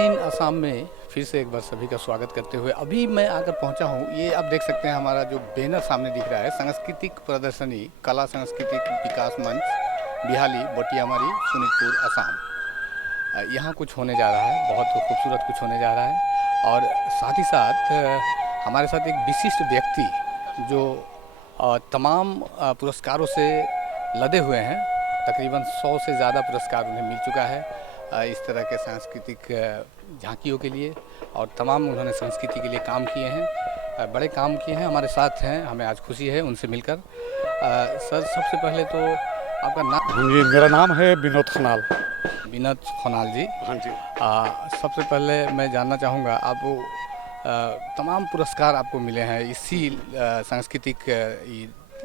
Mountain Assam में फिर से एक बार सभी का स्वागत करते हुए अभी मैं आकर पहुंचा हूं। ये आप देख सकते हैं, हमारा जो बैनर सामने दिख रहा है, सांस्कृतिक प्रदर्शनी कला सांस्कृतिक विकास मंच बिहाली बटियामारी शोनितपुर असम। यहाँ कुछ होने जा रहा है, बहुत खूबसूरत कुछ होने जा रहा है। और साथ ही साथ हमारे साथ एक विशिष्ट व्यक्ति जो तमाम पुरस्कारों से लदे हुए हैं, तकरीबन 100 से ज़्यादा पुरस्कार उन्हें मिल चुका है इस तरह के सांस्कृतिक झांकियों के लिए, और तमाम उन्होंने संस्कृति के लिए काम किए हैं, बड़े काम किए हैं। हमारे साथ हैं, हमें आज खुशी है उनसे मिलकर। सर, सबसे पहले तो आपका नाम? जी, मेरा नाम है विनोद खनाल। विनोद खनाल जी। हाँ जी। सबसे पहले मैं जानना चाहूँगा, आप तमाम पुरस्कार आपको मिले हैं इसी सांस्कृतिक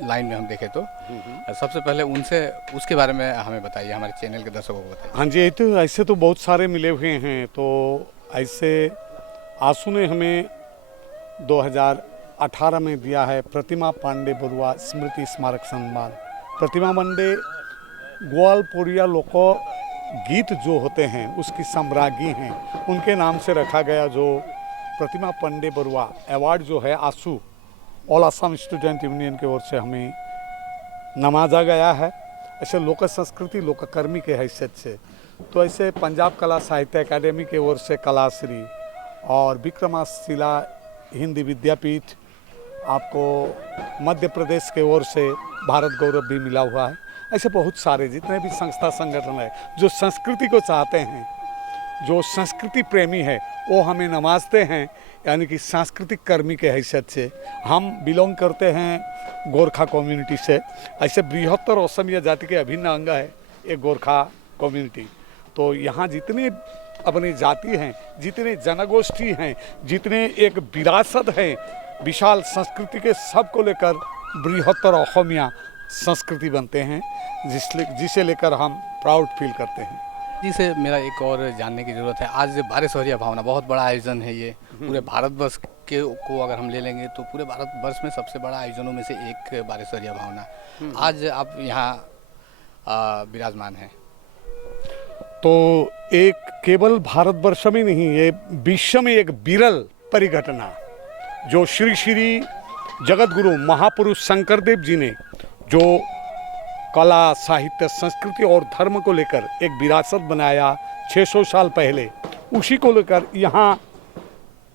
लाइन में हम देखें तो। सबसे पहले उनसे उसके बारे में हमें बताइए, हमारे चैनल के दर्शकों को बताइए। हाँ जी, तो ऐसे तो बहुत सारे मिले हुए हैं। तो ऐसे आंसू ने हमें 2018 में दिया है प्रतिमा पांडे बरुआ स्मृति स्मारक सम्मान। प्रतिमा पांडे ग्वालपोरिया लोको गीत जो होते हैं उसकी सम्राज्ञी हैं, उनके नाम से रखा गया जो प्रतिमा पांडे बरुआ अवार्ड जो है आंसू ऑल असम स्टूडेंट यूनियन की ओर से हमें नवाजा गया है। ऐसे लोक संस्कृति लोककर्मी के हैसियत से। तो ऐसे पंजाब कला साहित्य अकादमी की ओर से कलाश्री और विक्रमशिला हिंदी विद्यापीठ, आपको मध्य प्रदेश के ओर से भारत गौरव भी मिला हुआ है। ऐसे बहुत सारे जितने भी संस्था संगठन है जो संस्कृति को चाहते हैं, जो संस्कृति प्रेमी है, वो हमें नवाजते हैं। यानी कि सांस्कृतिक कर्मी के हैसियत से हम बिलोंग करते हैं गोरखा कम्युनिटी से। ऐसे बृहत्तर असमिया जाति के अभिन्न अंग है ये गोरखा कम्युनिटी। तो यहाँ जितने अपनी जाति हैं, जितने जनगोष्ठी हैं, जितने एक विरासत है विशाल संस्कृति के, सब को लेकर बृहत्तर असमिया संस्कृति बनते हैं, जिसे लेकर हम प्राउड फील करते हैं। जिसे मेरा एक और जानने की ज़रूरत है, आज बारहसौरिया भावना बहुत बड़ा आयोजन है, ये पूरे भारतवर्ष के को अगर हम ले लेंगे तो पूरे भारतवर्ष में सबसे बड़ा आयोजनों में से एक बारहसौरिया भावना। आज आप यहाँ विराजमान हैं, तो एक केवल भारतवर्ष में नहीं, ये विश्व में एक विरल परिघटना जो श्री श्री जगत गुरु महापुरुष शंकरदेव जी ने जो कला साहित्य संस्कृति और धर्म को लेकर एक विरासत बनाया 600 साल पहले, उसी को लेकर यहाँ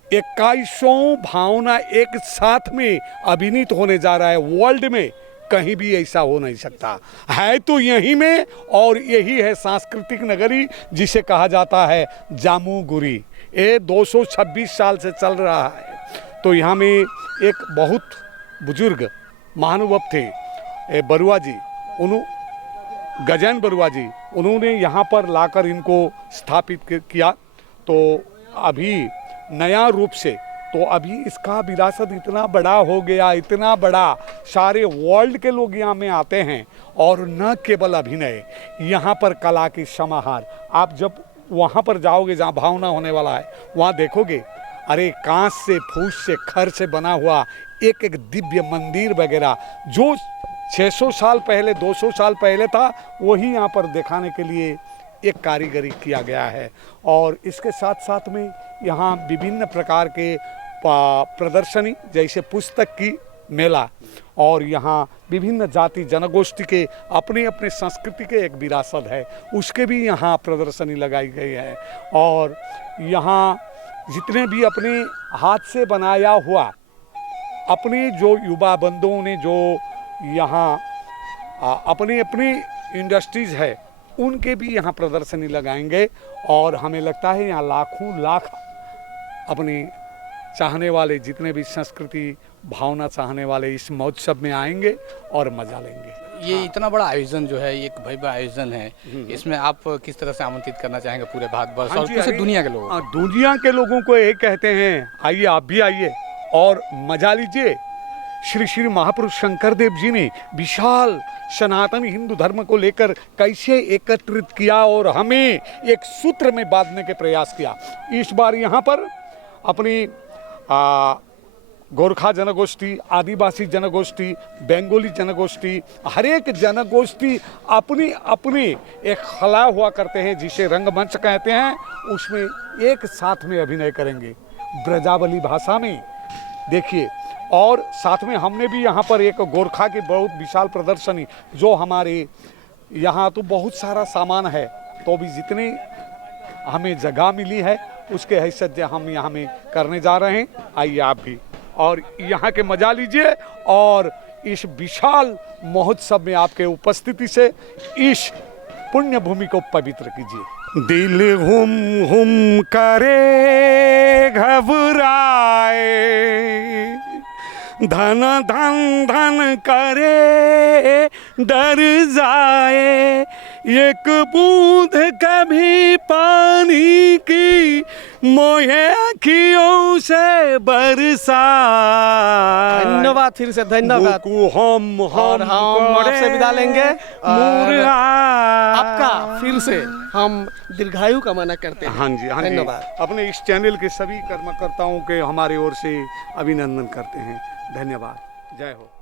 21 भावना एक साथ में अभिनीत होने जा रहा है। वर्ल्ड में कहीं भी ऐसा हो नहीं सकता है, तो यहीं में, और यही है सांस्कृतिक नगरी जिसे कहा जाता है जामुगुरी। ये 226 साल से चल रहा है। तो यहाँ में एक बहुत बुजुर्ग महानुभव थे बरुआ जी, गजैन बरुआ जी, उन्होंने यहाँ पर लाकर इनको स्थापित किया। तो अभी नया रूप से, तो अभी इसका विरासत इतना बड़ा हो गया, इतना बड़ा, सारे वर्ल्ड के लोग यहाँ में आते हैं। और न केवल अभिनय, यहाँ पर कला की समाहार। आप जब वहाँ पर जाओगे जहाँ भावना होने वाला है, वहाँ देखोगे अरे कांच से, फूस से, खर से बना हुआ एक एक दिव्य मंदिर वगैरह जो 600 साल पहले, 200 साल पहले था, वही यहाँ पर दिखाने के लिए एक कारीगरी किया गया है। और इसके साथ साथ में यहाँ विभिन्न प्रकार के प्रदर्शनी, जैसे पुस्तक की मेला, और यहाँ विभिन्न जाति जनगोष्ठी के अपने अपने संस्कृति के एक विरासत है, उसके भी यहाँ प्रदर्शनी लगाई गई है। और यहाँ जितने भी अपने हाथ से बनाया हुआ, अपने जो युवा बंधुओं ने जो यहाँ अपनी अपनी इंडस्ट्रीज़ है, उनके भी यहाँ प्रदर्शनी लगाएंगे। और हमें लगता है यहाँ लाखों लाख अपनी चाहने वाले, जितने भी संस्कृति भावना चाहने वाले इस महोत्सव में आएंगे और मजा लेंगे। ये इतना बड़ा आयोजन जो है, एक भव्य आयोजन है, इसमें आप किस तरह से आमंत्रित करना चाहेंगे पूरे भारतवर्ष और कैसे दुनिया के लोगों? दुनिया के लोगों को ये कहते हैं, आइए आप भी आइए और मजा लीजिए। श्री श्री महापुरुष शंकरदेव जी ने विशाल सनातन हिंदू धर्म को लेकर कैसे एकत्रित किया और हमें एक सूत्र में बांधने के प्रयास किया। इस बार यहाँ पर अपनी गोरखा जनगोष्ठी, आदिवासी जनगोष्ठी, बंगाली जनगोष्ठी, हर एक जनगोष्ठी अपनी अपनी एक खला हुआ करते हैं जिसे रंगमंच कहते हैं, उसमें एक साथ में अभिनय करेंगे ब्रजावली भाषा में। देखिए, और साथ में हमने भी यहाँ पर एक गोरखा की बहुत विशाल प्रदर्शनी, जो हमारे यहाँ तो बहुत सारा सामान है, तो भी जितने हमें जगह मिली है उसके हैसियत से हम यहाँ में करने जा रहे हैं। आइए आप भी और यहाँ के मजा लीजिए और इस विशाल महोत्सव में आपके उपस्थिति से इस पुण्य भूमि को पवित्र कीजिए। दिल हुम करे घबराए, धन धन धन करे डर जाए, एक बूंद कभी पानी की मोहे अखियों से बरसा। धन्यवाद, फिर से धन्यवाद। हम और हम आपसे विदा लेंगे। आपका फिर से हम दीर्घायु कामना करते हैं। हाँ जी, हाँ जी। धन्यवाद। अपने इस चैनल के सभी कर्मकर्ताओं के हमारे ओर से अभिनंदन करते हैं। धन्यवाद। जय हो।